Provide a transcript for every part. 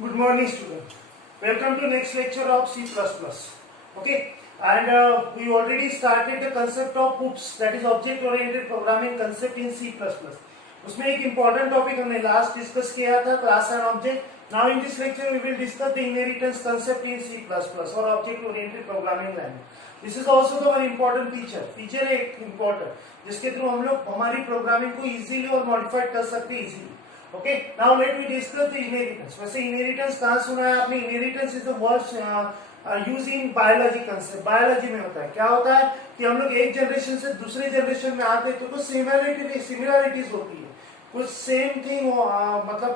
Good morning, student. Welcome to next lecture of C++. Okay, and we already started the concept of OOPS, that is Object-Oriented Programming Concept in C++. उसमें एक important topic हमने last discuss किया था, class and object. Now in this lecture we will discuss the inheritance concept in C++ or Object-Oriented Programming language. This is also the one important feature. Feature है एक important, जिसके through हम लोग हमारी programming को easily और modified कर सकते हैं easily. Okay, now let me discuss the inheritance. वैसे inheritance कहाँ सुना है आपने? Inheritance is the word used in biology concept. Biology में होता है, क्या होता है कि हम लोग एक जनरेशन से दूसरे जनरेशन में आते हैं तो कुछ सिमिलरिटीज होती है, कुछ सेम थिंग मतलब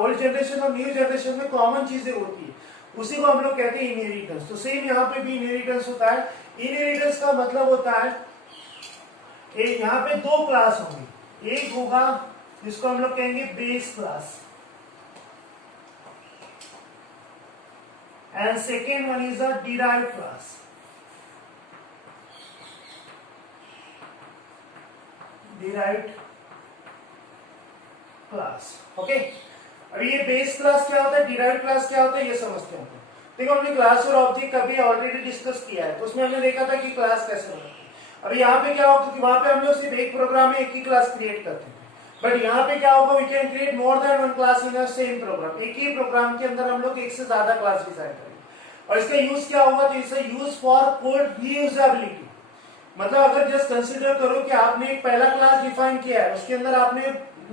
ओल्ड जनरेशन और न्यू जनरेशन में कॉमन चीजें होती है, उसी को हम लोग कहते हैं इनहेरिटेंस. तो सेम यहाँ पे भी इनहेरिटेंस होता है. इनहेरिटेंस का मतलब होता है एक यहाँ पे दो क्लास होंगे, एक होगा जिसको हम लोग कहेंगे base class and second one is a derived class. Derived class. Okay, अभी ये बेस क्लास क्या होता है, डिराइव्ड क्लास क्या होता है, ये समझते हैं. देखो हमने क्लास और ऑब्जेक्ट कभी ऑलरेडी डिस्कस किया है, तो उसमें हमने देखा था कि क्लास कैसे होता है. अभी यहाँ पे क्या होगा कि वहां पे हम लोग सिर्फ एक प्रोग्राम में एक ही क्लास क्रिएट करते हैं, बट यहाँ पे क्या होगा, we can create more than one class in a same program. एक ही प्रोग्राम के अंदर हम लोग एक से ज्यादा क्लास डिजाइन करेंगे. और इसका यूज क्या होगा, तो इसका यूज फॉर कोड रीयूजेबिलिटी. मतलब अगर जस्ट कंसीडर करो कि आपने एक पहला क्लास डिफाइन किया है, उसके अंदर आपने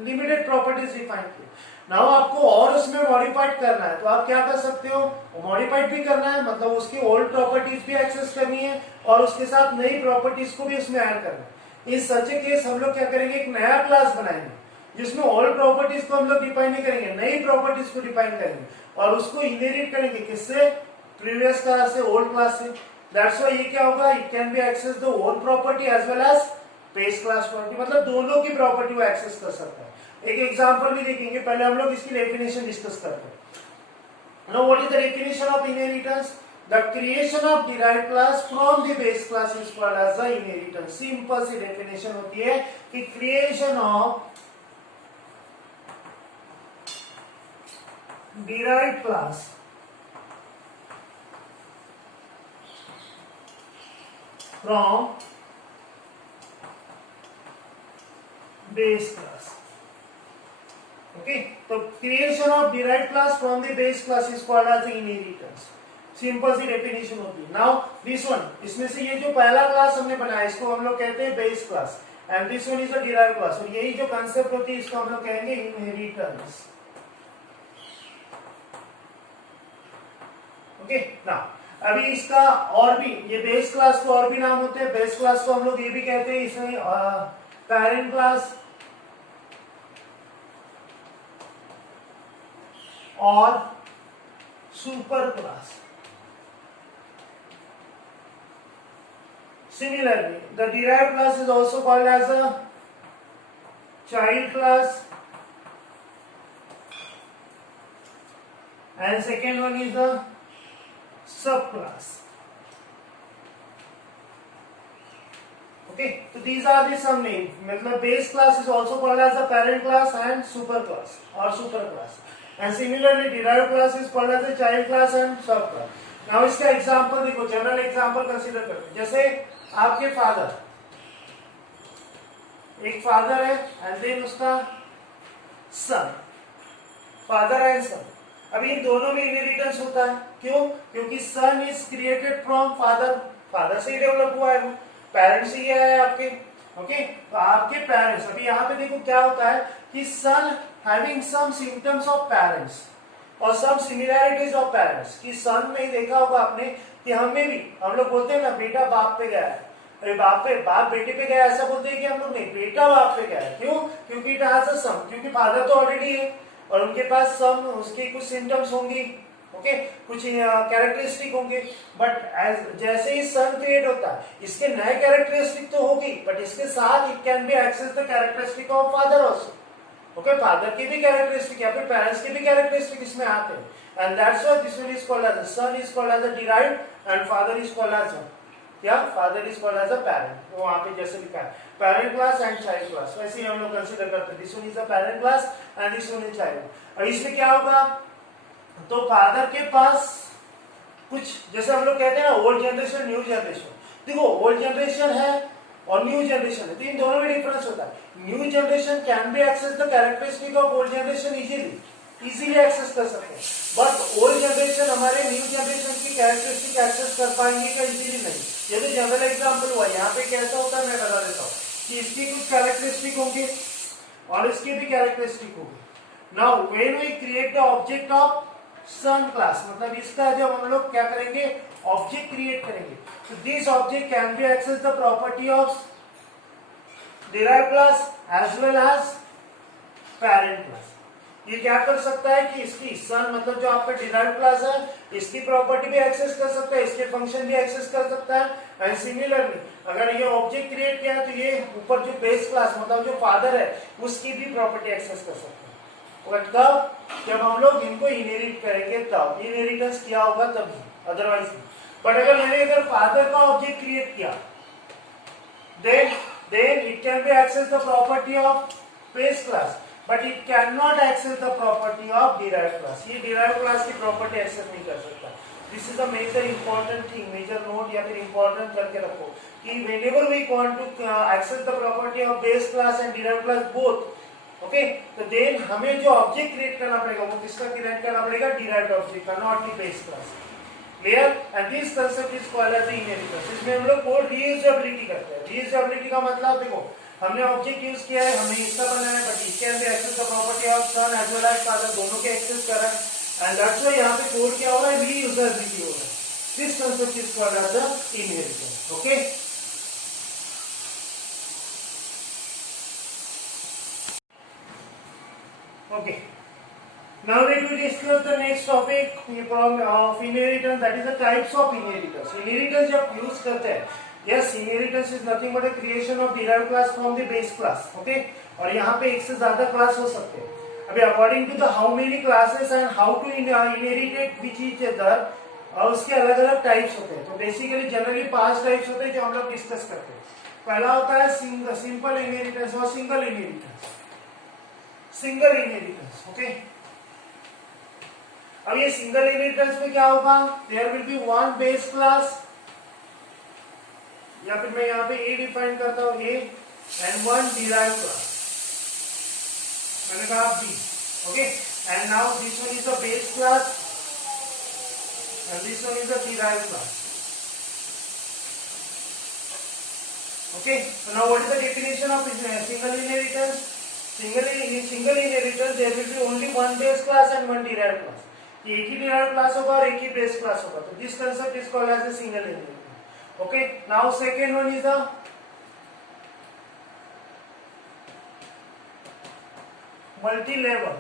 लिमिटेड प्रॉपर्टीज डिफाइन की, नाउ आपको और उसमें मॉडिफाइड करना है, तो आप क्या कर सकते हो, मॉडिफाइड भी करना है, मतलब उसकी ओल्ड प्रॉपर्टीज भी एक्सेस करनी है और उसके साथ नई प्रॉपर्टीज को भी उसमें ऐड करना है. इस सच केस हम लोग क्या करेंगे, एक नया क्लास बनाएंगे जिसमें ओल्ड प्रॉपर्टीज को हम लोग डिफाइन नहीं करेंगे, नई प्रॉपर्टीज को डिफाइन करेंगे और उसको इनहेरिट करेंगे किससे, प्रीवियस क्लास से, ओल्ड क्लास से. दैट्स व्हाई ये क्या होगा, it can be access the old property as well as base class property, मतलब दोनों की प्रॉपर्टी वो एक्सेस कर सकता है. एक एग्जांपल भी देखेंगे, पहले हम लोग इसकी डेफिनेशन डिस्कस करते हैं. Now what is the definition of inheritance? The creation of derived class from the base class is called as the inheritance. Simple सी डेफिनेशन होती है कि creation of derived class from base class. Okay, तो creation of derived class from the base class is called as the inheritance. Simple सी definition होती है. Now this one, इसमें से ये जो पहला क्लास हमने बनाया इसको हम लोग कहते हैं base class and this one is a derived class. और यही जो कंसेप्ट होती है इसको हम लोग कहेंगे इनहेरिटेंस. ओके, नाउ अभी इसका और भी, ये बेस क्लास को और भी नाम होते हैं. बेस क्लास को हम लोग ये भी कहते हैं, इसमें पेरेंट क्लास और super class. Similarly, the derived class is also called as a child class and second one is the subclass. Okay, so these are the some names. मतलब base class is also called as the parent class and super class or super class. And similarly, derived class is called as the child class and subclass. Now इसका example देखो, general example consider करते हैं. जैसे आपके father, एक father है and then उसका सन, father and सन. अभी इन दोनों में इनहेरिटेंस होता है. क्यों? क्योंकि son is created from father, father से ही डेवलप हुआ है, वो पेरेंट्स ही है आपके. ओके, तो आपके पेरेंट्स, अभी यहाँ पे देखो क्या होता है कि son having some symptoms of parents और सम सिमिलैरिटीज ऑफ पेरेंट्स. कि सन में ही देखा होगा आपने कि हमें भी, हम लोग बोलते हैं ना बेटा बाप पे गया है, अरे बाप बेटे पे गया, ऐसा बोलते हैं कि हम लोग नहीं, बेटा बाप पे गया है. क्यों? क्योंकि इट हैज अ सम, क्योंकि फादर तो ऑलरेडी है और उनके पास सम, उसके कुछ सिम्टम्स होंगे. ओके, कुछ कैरेक्टरिस्टिक होंगे. बट जैसे ही सन क्रिएट होता है, इसके नए कैरेक्टरिस्टिक तो होगी, बट इसके साथ it can be access the characteristic of father also. Okay, father की भी कैरेक्टरिस्टिक या फिर पेरेंट्स की भी कैरेक्टरिस्टिक इसमें आते हैं. And that's why this one is called as a son is called as a derived and father is called as a क्या, father is called as a parent. वो वहाँ पे जैसे लिखा है parent class and child class, वैसे ही हम लोग कंसीडर करते हैं. This one is a parent class and this one is child. अब इसमें क्या होगा तो फादर के पास कुछ, जैसे हम लोग कहते हैं ना ओल्ड जनरेशन न्यू जनरेशन, देखो ओल्ड जनरेशन है और न्यू जनरेशन है, तो इन दोनों में डिफरेंस होता है। New generation can be access the characteristic of old generation easily access कर सकते हैं, बट ओल्ड जनरेशन हमारे न्यू जनरेशन की कैरेक्टरिस्टिक एक्सेस कर पाएंगे क्या? इजीली नहीं। ये तो जनरल एग्जांपल हुआ, यहाँ पे कैसा होता है मैं बता देता हूँ कि इसकी कुछ कैरेक्टरिस्टिक होंगे और इसकी भी कैरेक्टरिस्टिक होगी। Now when we create the object of son class, मतलब इसका जब हम लोग क्या करेंगे, ऑब्जेक्ट क्रिएट करेंगे, तो this object can be access the property of derived class as well as parent class. ये क्या कर सकता है कि इसकी सन मतलब जो आपका डिराइव्ड क्लास है, इसकी प्रॉपर्टी भी एक्सेस कर सकता है, इसके फंक्शन भी एक्सेस कर सकता है। एंड सिमिलरली अगर ये ऑब्जेक्ट क्रिएट किया तो ये ऊपर जो बेस क्लास मतलब जो फादर है उसकी भी प्रॉपर्टी एक्सेस कर सकता है। और कब? जब हम लोग इनको इनहेरिट करेंगे तब, इनहेरिटेंस किया होगा तभी, अदरवाइज नहीं। बट अगर मैंने अगर फादर का ऑब्जेक्ट क्रिएट किया then it can be access the property of base class, but it cannot access the property of derived class। ये derived class की property access नहीं कर सकता। This is a major important thing, major note या फिर important करके रखो कि whenever we want to access the property of base class and derived class both, okay, तो then हमें जो object create करना पड़ेगा वो किसका create करना पड़ेगा? derived object का, not the base class। Clear? And this concept is called as the inheritance. इसमें हम लोग कोड रीयूजेबिलिटी करते हैं। रीयूजेबिलिटी का मतलब देखो हमने ऑब्जेक्ट यूज किया है, हमने इसका बनाया है, but it can be access the property of son as well as father, दोनों के एक्सेस कर रहा है। एंड दैट्स व्हाई यहां पे कोड क्या होगा? रीयूजेबिलिटी होगा। This concept is called as the inheritance. Okay, okay, now let me discuss the next topic of inheritance, that is the types of inheritance। inheritance जब use करते हैं, yes, inheritance is nothing but a creation of derived class from the base class, okay, और यहाँ पे एक से ज्यादा class हो सकते हैं। अभी according to the how many classes and how to inherit with each other, और उसके अलग अलग टाइप्स होते हैं। तो बेसिकली जनरली 5 टाइप्स होते हैं जो हम लोग डिस्कस करते हैं। पहला होता है सिंपल इनहेरिटेंस और single inheritance. Single inheritance, okay. अब ये सिंगल इनहेरिटेंस में क्या होगा? There will be one base class, या फिर मैं यहाँ पे ए डिफाइन करता हूँ, A and one derived class, मैंने कहा B, okay. And now this one is the base class and this one is the derived class, okay. So now what is the definition of single inheritance? Single inheritance there will be only one base class and one derived class। एक ही derived class होगा और एक ही base class होगा, तो this concept is called as a single inheritance। Okay, now second one is the multi-level।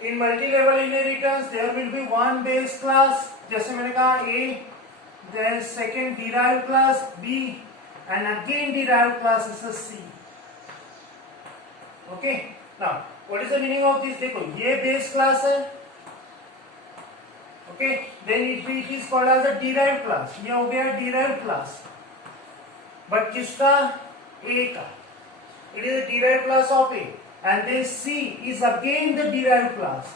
In multi-level inheritance there will be one base class, जैसे मैंने कहा A, then second derived class B, and again derived class is a C। Okay, now what is the meaning of this? देखो ये base class है, okay, then it is called as a derived class। ये हो गया derived class, but किसका? A का, it is a derived class of A, and then C is again the derived class,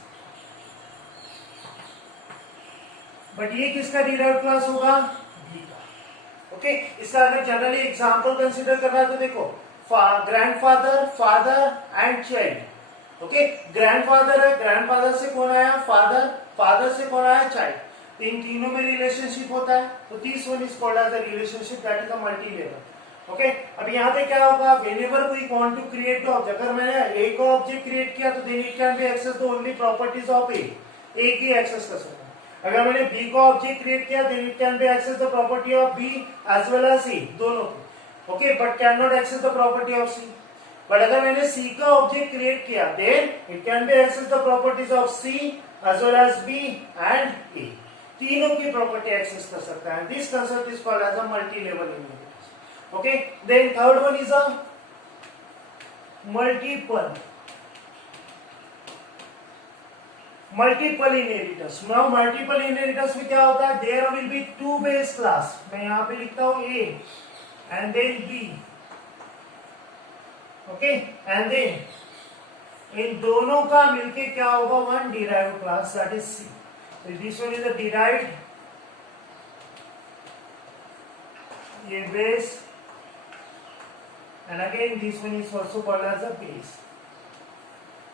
but ये किसका derived class होगा? B का, okay। इसका अगर जनरली एग्जांपल कंसीडर करना है तो देखो grandfather, father and child, okay. Grandfather है, ग्रैंडफादर से कौन आया? फादर, फादर से कौन आया? चाइल्ड। इन तीनों में रिलेशनशिप होता है, तो this one is called as the relationship that is the multi level, okay. अब यहाँ पे क्या होगा? Whenever we want to create the object, अगर मैंने ए का ऑब्जेक्ट क्रिएट किया तो then it can be access the only properties of A, A की एक्सेस कर सकता है। अगर मैंने बी का ऑब्जेक्ट क्रिएट किया then it can be access the property of B as well as C, दोनों की, okay, but can not access the property of C. But अगर मैंने सी का ऑब्जेक्ट क्रिएट किया then it can be access the properties of C as well as B and A, तीनों की property access कर सकता है। This concept is called as a multi level inheritance, okay. Then third one is a multiple inheritance. Now multiple inheritance में क्या होता है? There will B to base class, मैं यहाँ पे लिखता हूँ ए and then B, okay, and then इन दोनों का मिलके क्या होगा, one derived class, that is C. This one is a derived, ये base, and again this one is also called as a base.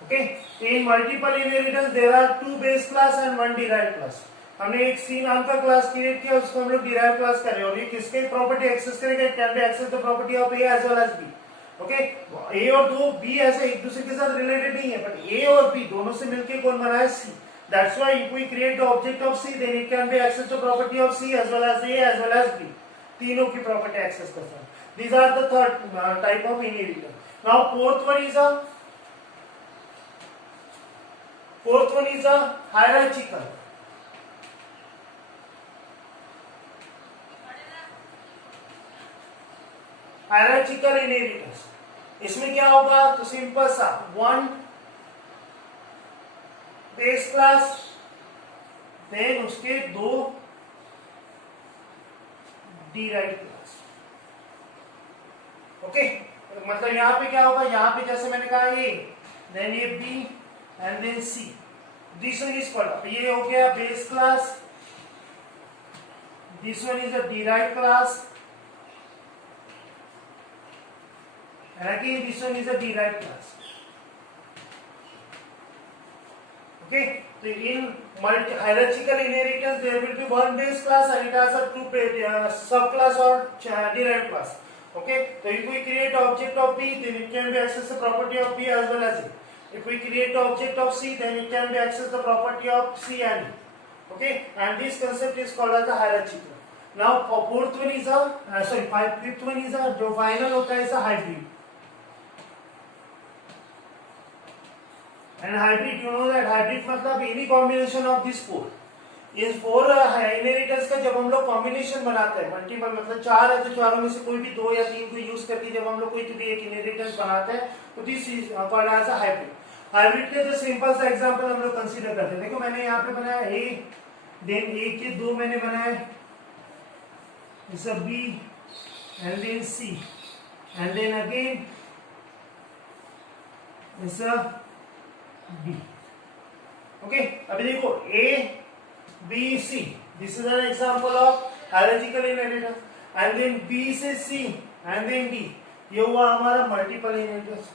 Okay, in multiple inheritance there are two base class and one derived class. हमने एक सी नाम का class create किया, उसको हम लोग derive class कर रहे हैं, और ये किसके प्रॉपर्टी एक्सेस करेगा, it can be access the property of A as well as B. Okay, A और दो बी ऐसे एक दूसरे के साथ रिलेटेड नहीं है, बट ए और बी दोनों से मिलके कौन बना है, C. That's why if we create the object of C then it can be access the property of C as well as A as well as B. तीनों की प्रॉपर्टी एक्सेस कर सकते हैं. These are the third type of inheritance. Now fourth one is a hierarchical. Hierarchical inheritance. इसमें क्या होगा, तो simple सा वन बेस क्लास, देन उसके दो डिराइव्ड क्लास. ओके, मतलब यहाँ पे क्या होगा, यहाँ पे जैसे मैंने कहा ए, देन ये B and then C. This one is called, ये हो गया base class, this one is a derived class, and again this one is a derived class. Okay, so in hierarchical inheritance there will be one base class and it has a two subclass or derived class. Okay, so if we create object of B then it can be access the property of B as well as A. If we create the object of C then it can be access the property of C and D. Okay, and this concept is called as the hierarchical. Now fourth one is fifth one is जो final होता है, is a hybrid. And hybrid, you know that hybrid मतलब any combination of these four. इस four inheritance का जब हम लोग combination बनाते हैं, मल्टीपल मतलब चार है तो चारों में से कोई भी दो या तीन को यूज करके जब हम लोग कोई भी एक इनहेरिटेंस बनाते हैं, तो this is called as a hybrid. Hybrid के जो सिंपल सा एग्जांपल हम लोग कंसीडर करते हैं. देखो मैंने यहाँ पे बनाया ए, देन ए के दो मैंने बनाए, is B and then C and then again is B. Okay, अभी देखो A B C, this is an example of hierarchical inheritance. And then B से सी एंड देन डी, ये हुआ हमारा multiple inheritance,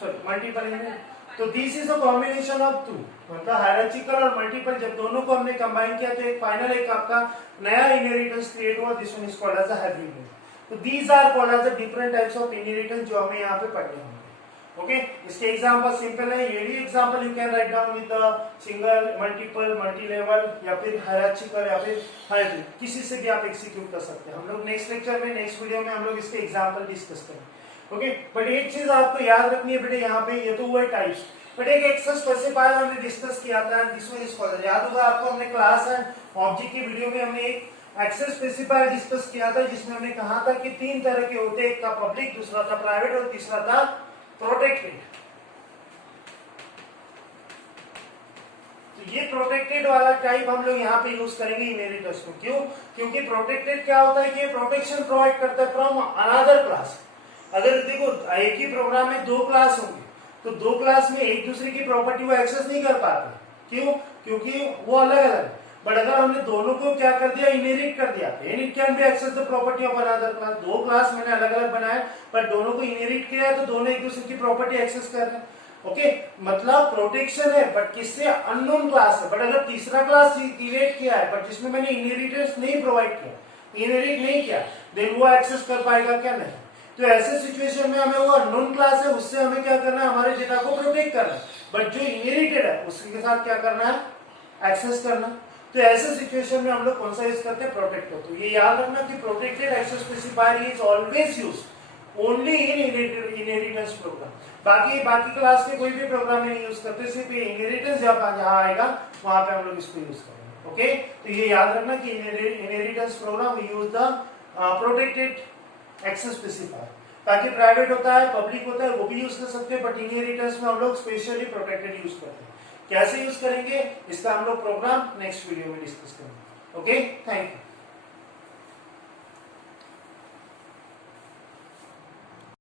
sorry multiple inheritance. तो this is a combination of two, मतलब hierarchical और multiple जब दोनों को हमने कंबाइन किया तो एक फाइनल एक आपका नया इनहेरिटेंस क्रिएट हुआ. This one is called as a hybrid. तो these are called as a different types of inheritance जो हमें यहाँ पे पढ़ने होंगे. ओके, इसके एग्जांपल सिंपल है, ये भी example you can write down with single, multiple, multi level या फिर हायरार्चिकल या फिर हाइब्रिड, किसी से भी आप एग्जीक्यूट कर सकते हैं. हम लोग नेक्स्ट लेक्चर में, नेक्स्ट वीडियो में हम लोग इसके एग्जांपल डिस्कस करेंगे. ओके, बट एक चीज आपको याद रखनी है बेटे, यहाँ पे ये तो हुआ टाइप्स, बट एक एक्सेस स्पेसिफायर हमने डिस्कस किया था, दिस वन इज कॉल्ड, याद होगा आपको, हमने क्लास एंड ऑब्जेक्ट की वीडियो में हमने एक एक्सेस स्पेसिफायर डिस्कस किया था, जिसमें हमने कहा था कि तीन तरह के होते हैं, एक था पब्लिक, दूसरा था प्राइवेट और तीसरा था प्रोटेक्टेड. तो ये प्रोटेक्टेड वाला टाइप हम लोग यहाँ पे यूज करेंगे इनहेरिटेंस को. क्यों? क्योंकि प्रोटेक्टेड क्या होता है कि प्रोटेक्शन प्रोवाइड करता है फ्रॉम अनदर क्लास. अगर देखो एक ही प्रोग्राम में दो क्लास होंगे तो दो क्लास में एक दूसरे की प्रॉपर्टी वो एक्सेस नहीं कर पाते. क्यों? क्योंकि वो अलग अलग है. बट अगर हमने दोनों को क्या कर दिया, इनहेरिट कर दिया, then it can be access the property of another class. दो क्लास मैंने अलग अलग बनाए पर दोनों को इनहेरिट किया है तो दोनों एक दूसरे की प्रॉपर्टी एक्सेस कर रहे हैं. ओके, मतलब प्रोटेक्शन है बट किससे, अननोन क्लास है. बट अगर तीसरा क्लास क्रिएट किया है बट जिसमें मैंने इनहेरिटेंस नहीं प्रोवाइड किया, इनहेरिट नहीं किया, देन वो एक्सेस कर पाएगा क्या? नहीं. तो ऐसे सिचुएशन में हमें वो अननोन क्लास है उससे हमें क्या करना है, हमारे डेटा को प्रोटेक्ट करना है. बट जो इनहेरिटेड है उसके साथ क्या करना है, एक्सेस करना. तो ऐसे सिचुएशन में हम लोग कौन सा यूज करते हैं, प्रोटेक्टर. तो ये याद रखना कि protected access specifier is always use only in inheritance program. बाकी क्लास में कोई भी प्रोग्राम में नहीं यूज करते, सिर्फ ये इनहेरिटेंस जहां आएगा वहां पे हम लोग इसको यूज करेंगे. ओके, तो ये याद रखना कि inheritance program we use the protected access specifier. बाकी प्राइवेट होता है, पब्लिक होता है, वो भी यूज कर सकते हैं, बट इनहेरिटेंस में हम लोग स्पेशली प्रोटेक्टेड यूज करते हैं. कैसे यूज करेंगे इसका हम लोग प्रोग्राम नेक्स्ट वीडियो में डिस्कस करेंगे. Okay, thank you.